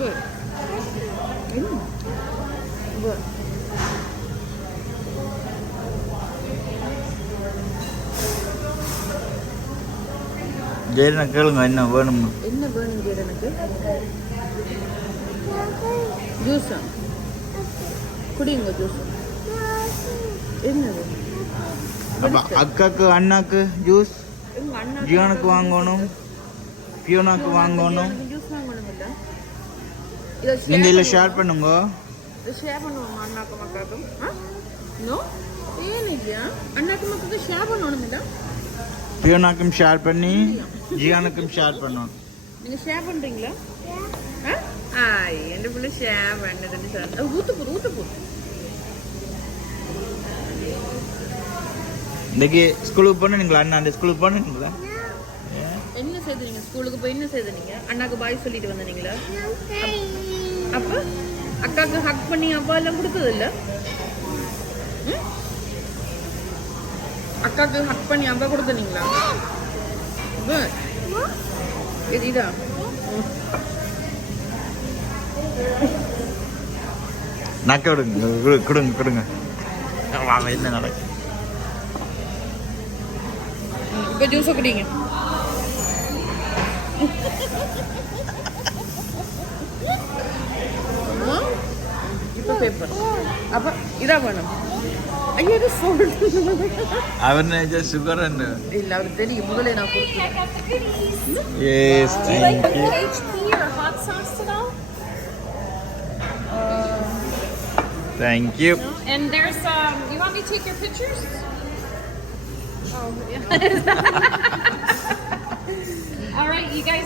Good. Good. ஜெயரனை கேளுங்க என்ன வேணும். என்ன வேணும் ஜெயரனுக்கு? ஜூஸா? குடிங்க ஜூஸ். என்னது? அப்ப அக்காக்கு அண்ணாக்கு ஜூஸ், ஜியானுக்கு வாங்கணும், பியோனாக்கு வாங்கணும். ஜூஸ் வாங்கணும்ல? நீங்க இல்ல ஷேர் பண்ணுங்க. ஷேர் பண்ணுவோமா அண்ணாக்கும் அக்காக்கும்? நோ ஏன் இல்லையா? அண்ணாக்கும் அக்காக்கும் ஷேர் பண்ணணும்ல? பியோனாக்கும் ஷேர் பண்ணி ஜியானுக்கும் ஷேர் பண்ணணும். நீங்க ஷேர் பண்றீங்களா? என் பிள்ளை ஷேர் பண்ணதுன்னு சொல்ல. ஊத்துப்பூ இன்னைக்கு ஸ்கூலுக்கு போனீங்களா? அண்ணா ஸ்கூலுக்கு போனீங்களா? என்ன செய்து நீங்க ஸ்கூலுக்கு போய் என்ன செய்து நீங்க? அண்ணாக்கு பாய் சொல்லிட்டு வந்தீங்களா? அப்ப அக்காக்கு ஹக் பண்ணி அப்பா எல்லாம் கொடுத்தது இல்ல? அக்காக்கு ஹக் பண்ணி அப்பா கொடுத்தீங்களா? இதா நக்க விடுங்க, கொடுங்க. என்ன நடக்கு? இப்ப ஜூஸ் குடிங்க. இப்ப பேப்பர் அப்ப இதா வேணும். ஐயா இது சொல்லுங்க. அவர்னே சுகர் என்ன இல்ல அவர் தெரியும் முதல்ல நான் கொடுத்தேன். Yes, thank you. HP or hot sauce at all? Thank you. No? And there's you want me to take your pictures? Oh, yeah. All right, you guys.